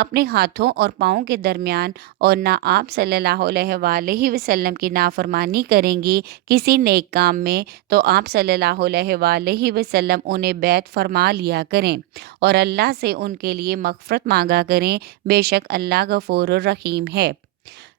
اپنے ہاتھوں اور پاؤں کے درمیان اور نہ آپ صلی اللہ علیہ وآلہ وسلم کی نافرمانی کریں گی کسی نیک کام میں تو آپ صلی اللہ علیہ وآلہ وسلم انہیں بیعت فرما لیا کریں اور اللہ سے ان کے لیے مغفرت مانگا کریں، بے شک اللہ غفور الرحیم ہے۔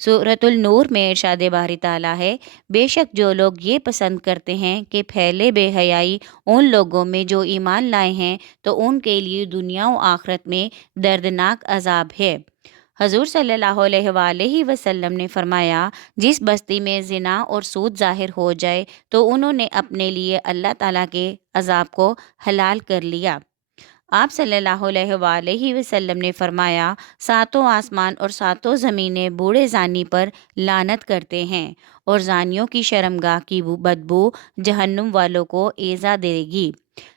سورۃ النور میں ارشاد باری تعالیٰ ہے، بے شک جو لوگ یہ پسند کرتے ہیں کہ پھیلے بے حیائی ان لوگوں میں جو ایمان لائے ہیں تو ان کے لیے دنیا و آخرت میں دردناک عذاب ہے۔ حضور صلی اللہ علیہ وآلہ وسلم نے فرمایا، جس بستی میں زنا اور سود ظاہر ہو جائے تو انہوں نے اپنے لیے اللہ تعالیٰ کے عذاب کو حلال کر لیا۔ آپ صلی اللہ علیہ وآلہ وسلم نے فرمایا، ساتوں آسمان اور ساتوں زمینیں بوڑھے زانی پر لعنت کرتے ہیں اور زانیوں کی شرمگاہ کی بدبو جہنم والوں کو ایذا دے گی۔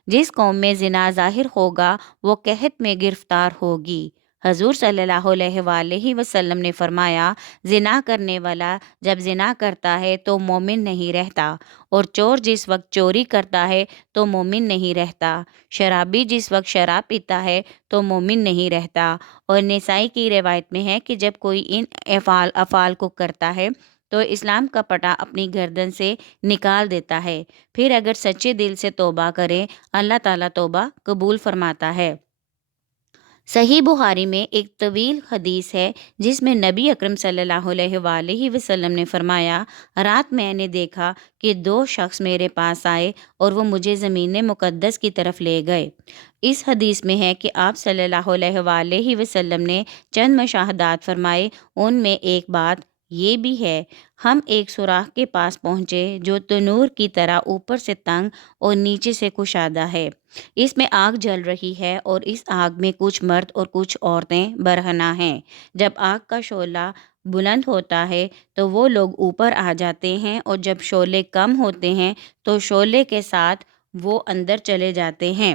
جس قوم میں زنا ظاہر ہوگا وہ قحط میں گرفتار ہوگی۔ حضور صلی اللہ علیہ وآلہ وسلم نے فرمایا، زنا کرنے والا جب زنا کرتا ہے تو مومن نہیں رہتا، اور چور جس وقت چوری کرتا ہے تو مومن نہیں رہتا، شرابی جس وقت شراب پیتا ہے تو مومن نہیں رہتا۔ اور نسائی کی روایت میں ہے کہ جب کوئی ان افعال کو کرتا ہے تو اسلام کا پٹا اپنی گردن سے نکال دیتا ہے، پھر اگر سچے دل سے توبہ کرے اللہ تعالیٰ توبہ قبول فرماتا ہے۔ صحیح بخاری میں ایک طویل حدیث ہے جس میں نبی اکرم صلی اللہ علیہ وآلہ وسلم نے فرمایا، رات میں نے دیکھا کہ دو شخص میرے پاس آئے اور وہ مجھے زمین مقدس کی طرف لے گئے۔ اس حدیث میں ہے کہ آپ صلی اللہ علیہ وآلہ وسلم نے چند مشاہدات فرمائے، ان میں ایک بات یہ بھی ہے، ہم ایک سوراخ کے پاس پہنچے جو تنور کی طرح اوپر سے تنگ اور نیچے سے کشادہ ہے، اس میں آگ جل رہی ہے اور اس آگ میں کچھ مرد اور کچھ عورتیں برہنہ ہیں۔ جب آگ کا شعلہ بلند ہوتا ہے تو وہ لوگ اوپر آ جاتے ہیں اور جب شعلے کم ہوتے ہیں تو شعلے کے ساتھ وہ اندر چلے جاتے ہیں۔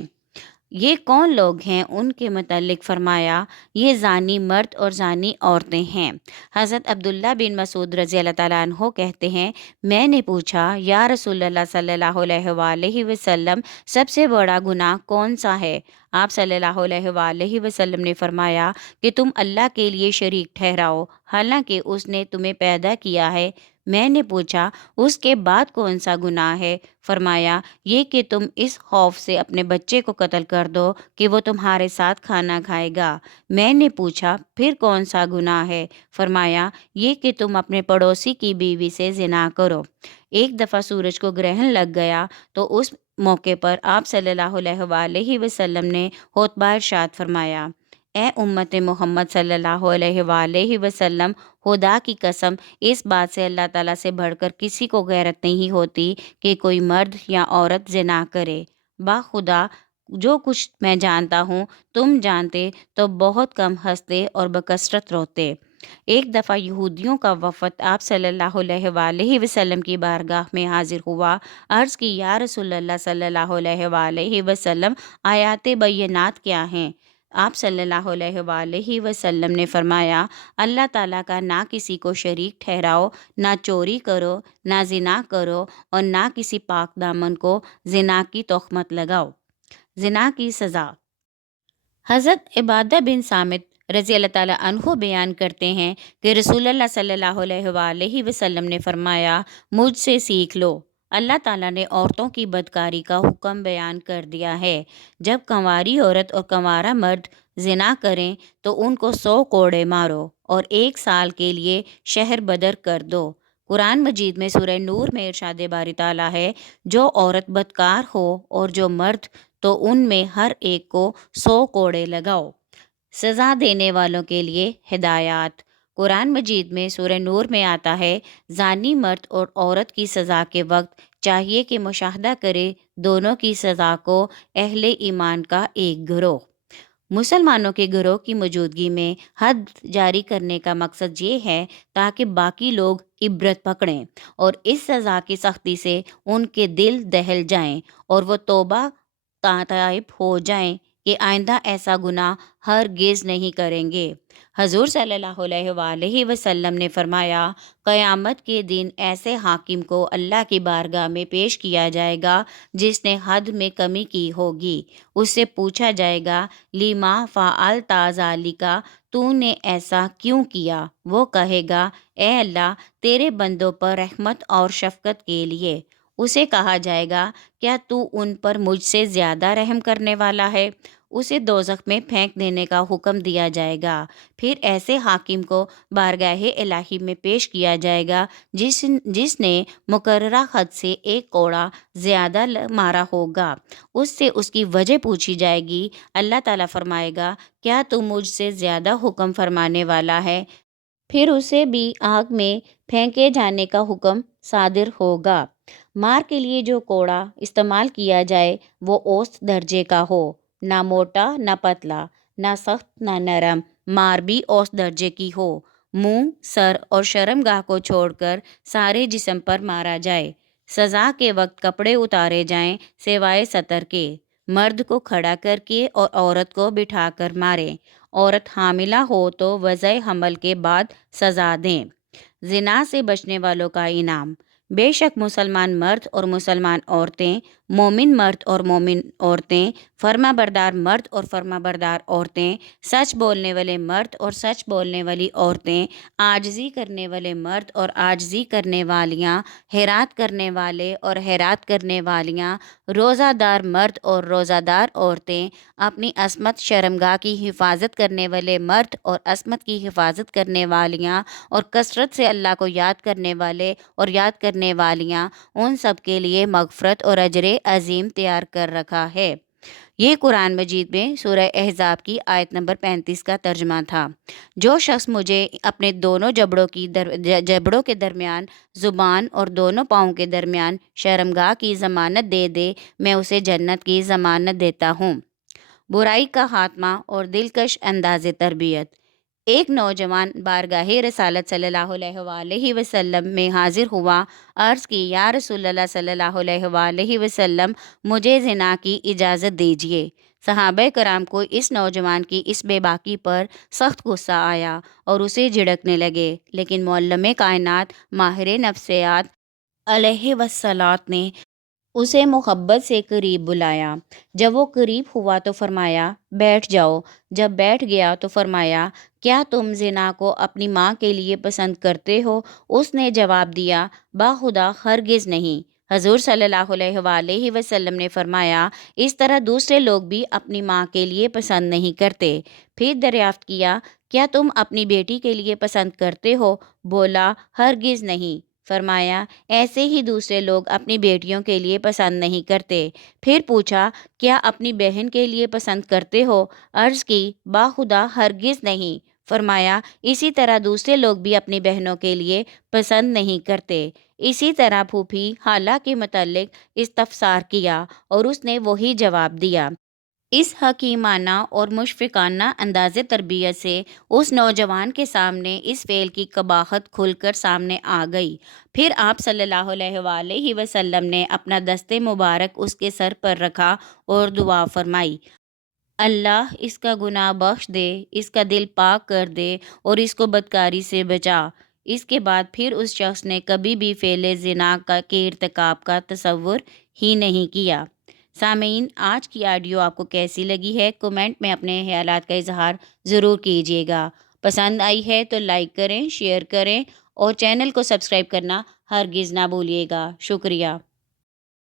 یہ کون لوگ ہیں؟ ان کے متعلق فرمایا، یہ زانی مرد اور زانی عورتیں ہیں۔ حضرت عبداللہ بن مسعود رضی اللہ تعالیٰ عنہ کہتے ہیں، میں نے پوچھا، یا رسول اللہ صلی اللہ علیہ وآلہ وسلم، سب سے بڑا گناہ کون سا ہے؟ آپ صلی اللہ علیہ وآلہ وسلم نے فرمایا کہ تم اللہ کے لیے شریک ٹھہراؤ حالانکہ اس نے تمہیں پیدا کیا ہے۔ میں نے پوچھا، اس کے بعد کون سا گناہ ہے؟ فرمایا، یہ کہ تم اس خوف سے اپنے بچے کو قتل کر دو کہ وہ تمہارے ساتھ کھانا کھائے گا۔ میں نے پوچھا، پھر کون سا گناہ ہے؟ فرمایا، یہ کہ تم اپنے پڑوسی کی بیوی سے زنا کرو۔ ایک دفعہ سورج کو گرہن لگ گیا تو اس موقع پر آپ صلی اللہ علیہ وآلہ وسلم نے خطبہ ارشاد فرمایا، اے امت محمد صلی اللہ علیہ وآلہ وسلم، خدا کی قسم، اس بات سے اللہ تعالیٰ سے بڑھ کر کسی کو غیرت نہیں ہوتی کہ کوئی مرد یا عورت زنا کرے۔ خدا جو کچھ میں جانتا ہوں تم جانتے تو بہت کم ہنستے اور بکثرت روتے۔ ایک دفعہ یہودیوں کا وفد آپ صلی اللہ علیہ وآلہ وسلم کی بارگاہ میں حاضر ہوا۔ عرض کی، یا رسول اللہ صلی اللہ علیہ وآلہ وسلم، آیات بینات کیا ہیں؟ آپ صلی اللہ علیہ وآلہ وسلم نے فرمایا، اللہ تعالیٰ کا نہ کسی کو شریک ٹھہراؤ، نہ چوری کرو، نہ زنا کرو اور نہ کسی پاک دامن کو زنا کی تہمت لگاؤ۔ زنا کی سزا۔ حضرت عبادہ بن صامت رضی اللہ تعالیٰ عنہ بیان کرتے ہیں کہ رسول اللہ صلی اللہ علیہ وآلہ وسلم نے فرمایا، مجھ سے سیکھ لو۔ اللہ تعالیٰ نے عورتوں کی بدکاری کا حکم بیان کر دیا ہے۔ جب کنواری عورت اور کنوارا مرد زنا کریں تو ان کو 100 کوڑے مارو اور 1 سال کے لیے شہر بدر کر دو۔ قرآن مجید میں سورہ نور میں ارشاد باری تعالیٰ ہے، جو عورت بدکار ہو اور جو مرد تو ان میں ہر ایک کو 100 کوڑے لگاؤ۔ سزا دینے والوں کے لیے ہدایات۔ قرآن مجید میں سورہ نور میں آتا ہے، زانی مرد اور عورت کی سزا کے وقت چاہیے کہ مشاہدہ کرے دونوں کی سزا کو اہل ایمان کا ایک گروہ۔ مسلمانوں کے گروہ کی موجودگی میں حد جاری کرنے کا مقصد یہ ہے تاکہ باقی لوگ عبرت پکڑیں اور اس سزا کی سختی سے ان کے دل دہل جائیں اور وہ توبہ تائب ہو جائیں۔ کہ آئندہ ایسا گناہ ہرگز نہیں کریں گے۔ حضور صلی اللہ علیہ وآلہ وسلم نے فرمایا، قیامت کے دن ایسے حاکم کو اللہ کی بارگاہ میں پیش کیا جائے گا جس نے حد میں کمی کی ہوگی۔ اس سے پوچھا جائے گا، لیما فعلت ذالک، تو نے ایسا کیوں کیا؟ وہ کہے گا، اے اللہ، تیرے بندوں پر رحمت اور شفقت کے لیے۔ اسے کہا جائے گا، کیا تو ان پر مجھ سے زیادہ رحم کرنے والا ہے؟ اسے دوزخ میں پھینک دینے کا حکم دیا جائے گا۔ پھر ایسے حاکم کو بارگاہ الہی میں پیش کیا جائے گا جس نے مقررہ حد سے ایک کوڑا زیادہ مارا ہوگا۔ اس سے اس کی وجہ پوچھی جائے گی۔ اللہ تعالیٰ فرمائے گا، کیا تو مجھ سے زیادہ حکم فرمانے والا ہے؟ پھر اسے بھی آگ میں پھینکے جانے کا حکم صادر ہوگا۔ مار کے لیے جو کوڑا استعمال کیا جائے وہ اوسط درجے کا ہو، نہ موٹا نہ پتلا، نہ سخت نہ نرم، مار بھی اوسط درجے کی ہو۔ منہ، سر اور شرمگاہ کو چھوڑ کر سارے جسم پر مارا جائے۔ سزا کے وقت کپڑے اتارے جائیں سوائے سطر کے۔ مرد کو کھڑا کر کے اور عورت کو بٹھا کر ماریں۔ عورت حاملہ ہو تو وضع حمل کے بعد سزا دیں۔ زنا سے بچنے والوں کا انعام۔ بے شک مسلمان مرد اور مسلمان عورتیں، مومن مرد اور مومن عورتیں، فرما بردار مرد اور فرما بردار عورتیں، سچ بولنے والے مرد اور سچ بولنے والی عورتیں، عاجزی کرنے والے مرد اور عاجزی کرنے والیاں، خیرات کرنے والے اور خیرات کرنے والیاں، روزہ دار مرد اور روزہ دار عورتیں، اپنی عصمت شرمگاہ کی حفاظت کرنے والے مرد اور عصمت کی حفاظت کرنے والیاں، اور کثرت سے اللہ کو یاد کرنے والے اور یاد کرنے والیاں، ان سب کے لیے مغفرت اور اجر عظیم تیار کر رکھا ہے۔ یہ قرآن مجید میں سورہ احزاب کی آیت نمبر 35 کا ترجمہ تھا۔ جو شخص مجھے اپنے دونوں جبڑوں کے درمیان زبان اور دونوں پاؤں کے درمیان شرمگاہ کی ضمانت دے دے، میں اسے جنت کی ضمانت دیتا ہوں۔ برائی کا خاتمہ اور دلکش انداز تربیت۔ ایک نوجوان بارگاہ رسالت صلی اللہ علیہ وآلہ وسلم میں حاضر ہوا، عرض کی، یا رسول اللہ صلی اللہ علیہ وآلہ وسلم، مجھے زنا کی اجازت دیجیے۔ صحابہ کرام کو اس نوجوان کی اس بے باکی پر سخت غصہ آیا اور اسے جھڑکنے لگے، لیکن معلم کائنات ماہر نفسیات علیہ السلام نے اسے محبت سے قریب بلایا۔ جب وہ قریب ہوا تو فرمایا، بیٹھ جاؤ۔ جب بیٹھ گیا تو فرمایا، کیا تم زنا کو اپنی ماں کے لیے پسند کرتے ہو؟ اس نے جواب دیا، باخدا ہرگز نہیں۔ حضور صلی اللہ علیہ وآلہ وسلم نے فرمایا، اس طرح دوسرے لوگ بھی اپنی ماں کے لیے پسند نہیں کرتے۔ پھر دریافت کیا، کیا تم اپنی بیٹی کے لیے پسند کرتے ہو؟ بولا، ہرگز نہیں۔ فرمایا، ایسے ہی دوسرے لوگ اپنی بیٹیوں کے لیے پسند نہیں کرتے۔ پھر پوچھا، کیا اپنی بہن کے لیے پسند کرتے ہو؟ عرض کی، باخدا ہرگز نہیں۔ فرمایا، اسی طرح دوسرے لوگ بھی اپنی بہنوں کے لیے پسند نہیں کرتے۔ اسی طرح پھوپھی خالہ کے متعلق استفسار کیا اور اس نے وہی جواب دیا۔ اس حکیمانہ اور مشفقانہ انداز تربیت سے اس نوجوان کے سامنے اس فعل کی قباحت کھل کر سامنے آ گئی۔ پھر آپ صلی اللہ علیہ وآلہ وسلم نے اپنا دست مبارک اس کے سر پر رکھا اور دعا فرمائی، اللہ اس کا گناہ بخش دے، اس کا دل پاک کر دے اور اس کو بدکاری سے بچا۔ اس کے بعد پھر اس شخص نے کبھی بھی فعل زنا کے ارتکاب کا تصور ہی نہیں کیا۔ سامعین، آج کی آڈیو آپ کو کیسی لگی ہے؟ کمنٹ میں اپنے خیالات کا اظہار ضرور کیجیے گا۔ پسند آئی ہے تو لائک کریں، شیئر کریں اور چینل کو سبسکرائب کرنا ہرگز نہ بھولیے گا۔ شکریہ۔